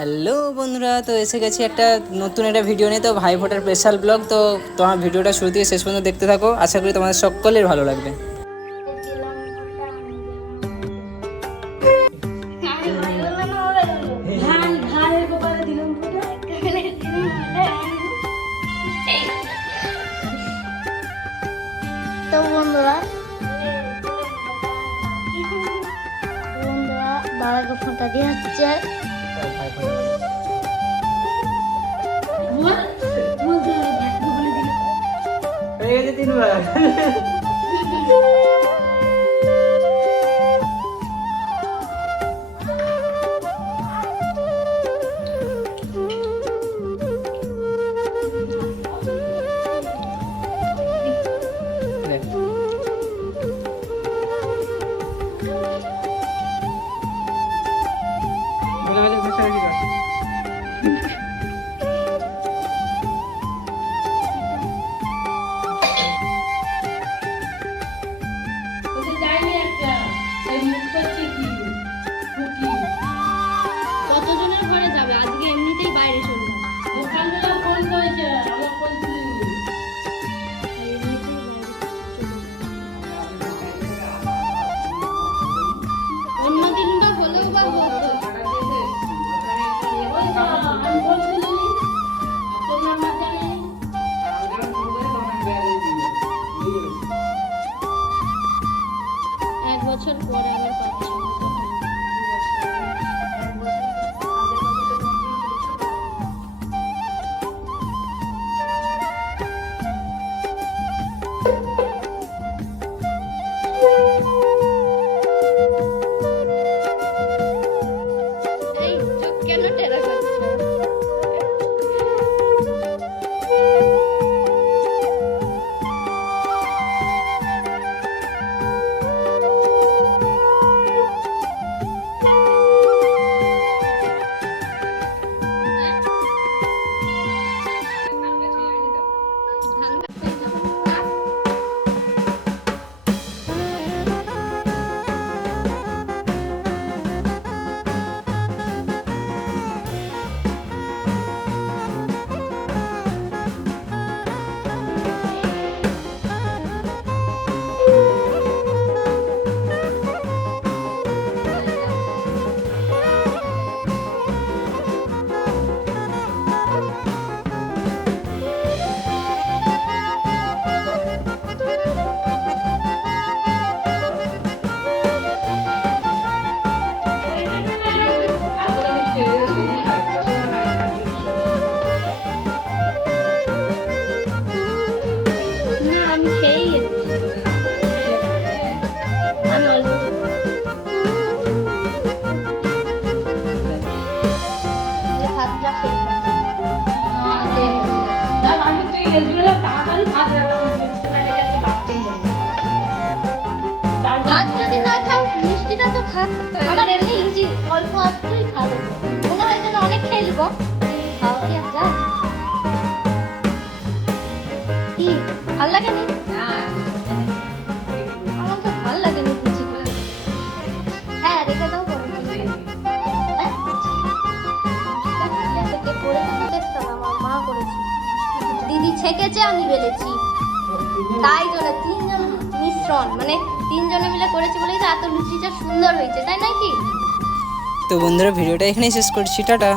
Hello বন্ধুরা, তো এসে গেছি একটা নতুন একটা ভিডিও নিয়ে। তো ভাই ফোটার স্পেশাল ব্লগ তো তোমার ভিডিওটা শুরু থেকে শেষ পর্যন্ত দেখতে থাকো। আশা করি তোমাদের সকলের ভালো লাগবে। বন্ধুরা বন্ধুরা বাবাকে ফোঁটা দিয়ে হচ্ছে わよね এক বছর পরে আবার পাচ্ছি project আমার এমনি মনে হয় ভালো লাগে ছেঁকেছে আমি বেলেছি তাই জন্য তিনজন মিশ্রণ মানে তিনজনে মিলে করেছি বলেই তো এত লুচিটা সুন্দর হয়েছে, তাই নাকি তো বন্ধুরা, ভিডিওটা এখানেই শেষ করছি, টাটা।